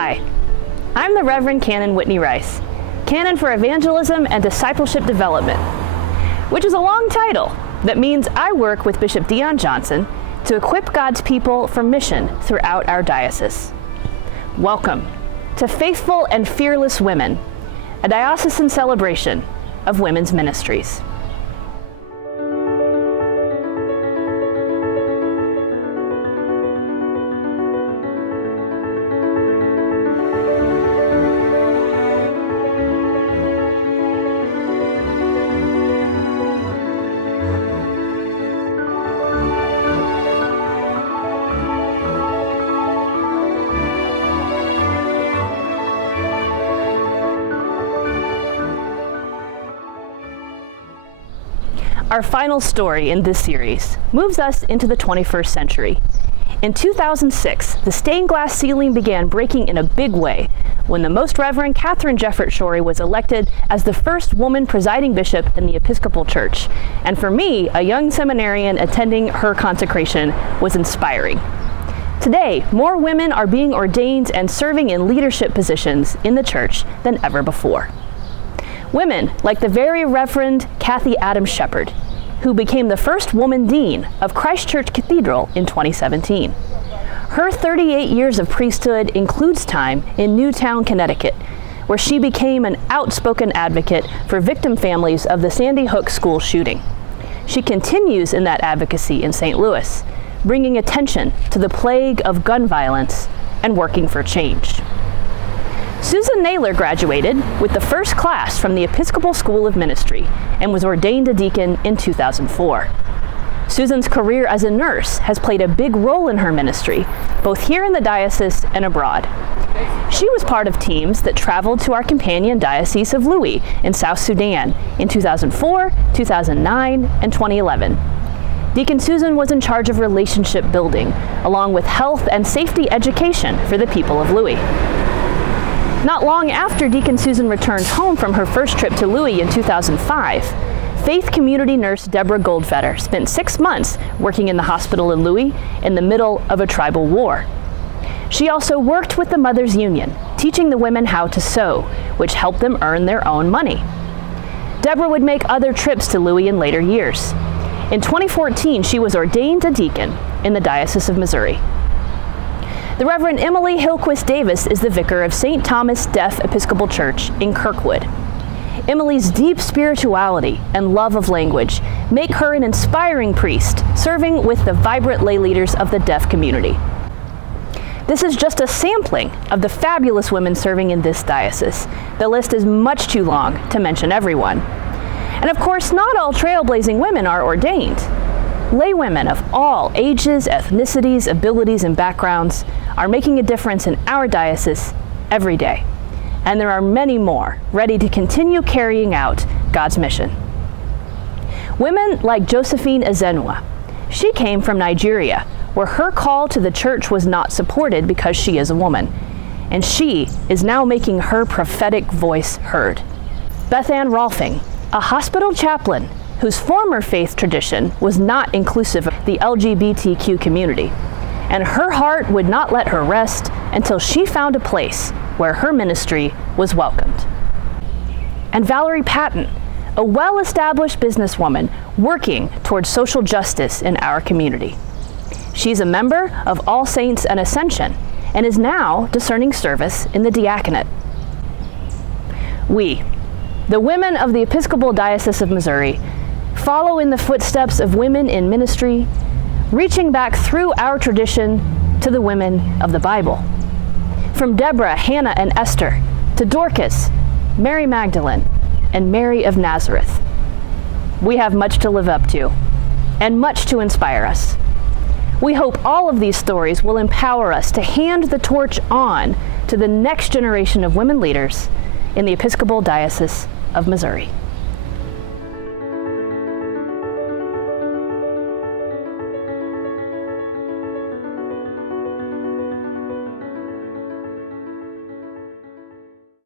Hi, I'm the Reverend Canon Whitney Rice, Canon for Evangelism and Discipleship Development, which is a long title that means I work with Bishop Deon Johnson to equip God's people for mission throughout our diocese. Welcome to Faithful and Fearless Women, a diocesan celebration of women's ministries. Our final story in this series moves us into the 21st century. In 2006, the stained glass ceiling began breaking in a big way when the Most Reverend Catherine Jefferts Schori was elected as the first woman presiding bishop in the Episcopal Church. And for me, a young seminarian attending her consecration was inspiring. Today, more women are being ordained and serving in leadership positions in the church than ever before. Women like the Very Reverend Kathy Adams Shepherd, who became the first woman dean of Christ Church Cathedral in 2017. Her 38 years of priesthood includes time in Newtown, Connecticut, where she became an outspoken advocate for victim families of the Sandy Hook school shooting. She continues in that advocacy in St. Louis, bringing attention to the plague of gun violence and working for change. Susan Naylor graduated with the first class from the Episcopal School of Ministry and was ordained a deacon in 2004. Susan's career as a nurse has played a big role in her ministry, both here in the diocese and abroad. She was part of teams that traveled to our companion Diocese of Louis in South Sudan in 2004, 2009, and 2011. Deacon Susan was in charge of relationship building, along with health and safety education for the people of Louis. Not long after Deacon Susan returned home from her first trip to Louis in 2005, faith community nurse Deborah Goldfeder spent 6 months working in the hospital in Louis in the middle of a tribal war. She also worked with the Mothers Union, teaching the women how to sew, which helped them earn their own money. Deborah would make other trips to Louis in later years. In 2014, she was ordained a deacon in the Diocese of Missouri. The Reverend Emily Hillquist Davis is the vicar of St. Thomas Deaf Episcopal Church in Kirkwood. Emily's deep spirituality and love of language make her an inspiring priest, serving with the vibrant lay leaders of the deaf community. This is just a sampling of the fabulous women serving in this diocese. The list is much too long to mention everyone. And of course, not all trailblazing women are ordained. Lay women of all ages, ethnicities, abilities, and backgrounds are making a difference in our diocese every day. And there are many more ready to continue carrying out God's mission. Women like Josephine Ezenwa. She came from Nigeria, where her call to the church was not supported because she is a woman. And she is now making her prophetic voice heard. Beth Ann Rolfing, a hospital chaplain whose former faith tradition was not inclusive of the LGBTQ community. And her heart would not let her rest until she found a place where her ministry was welcomed. And Valerie Patton, a well-established businesswoman working towards social justice in our community. She's a member of All Saints and Ascension and is now discerning service in the diaconate. We, the women of the Episcopal Diocese of Missouri, follow in the footsteps of women in ministry, reaching back through our tradition to the women of the Bible. From Deborah, Hannah, and Esther, to Dorcas, Mary Magdalene, and Mary of Nazareth. We have much to live up to, and much to inspire us. We hope all of these stories will empower us to hand the torch on to the next generation of women leaders in the Episcopal Diocese of Missouri.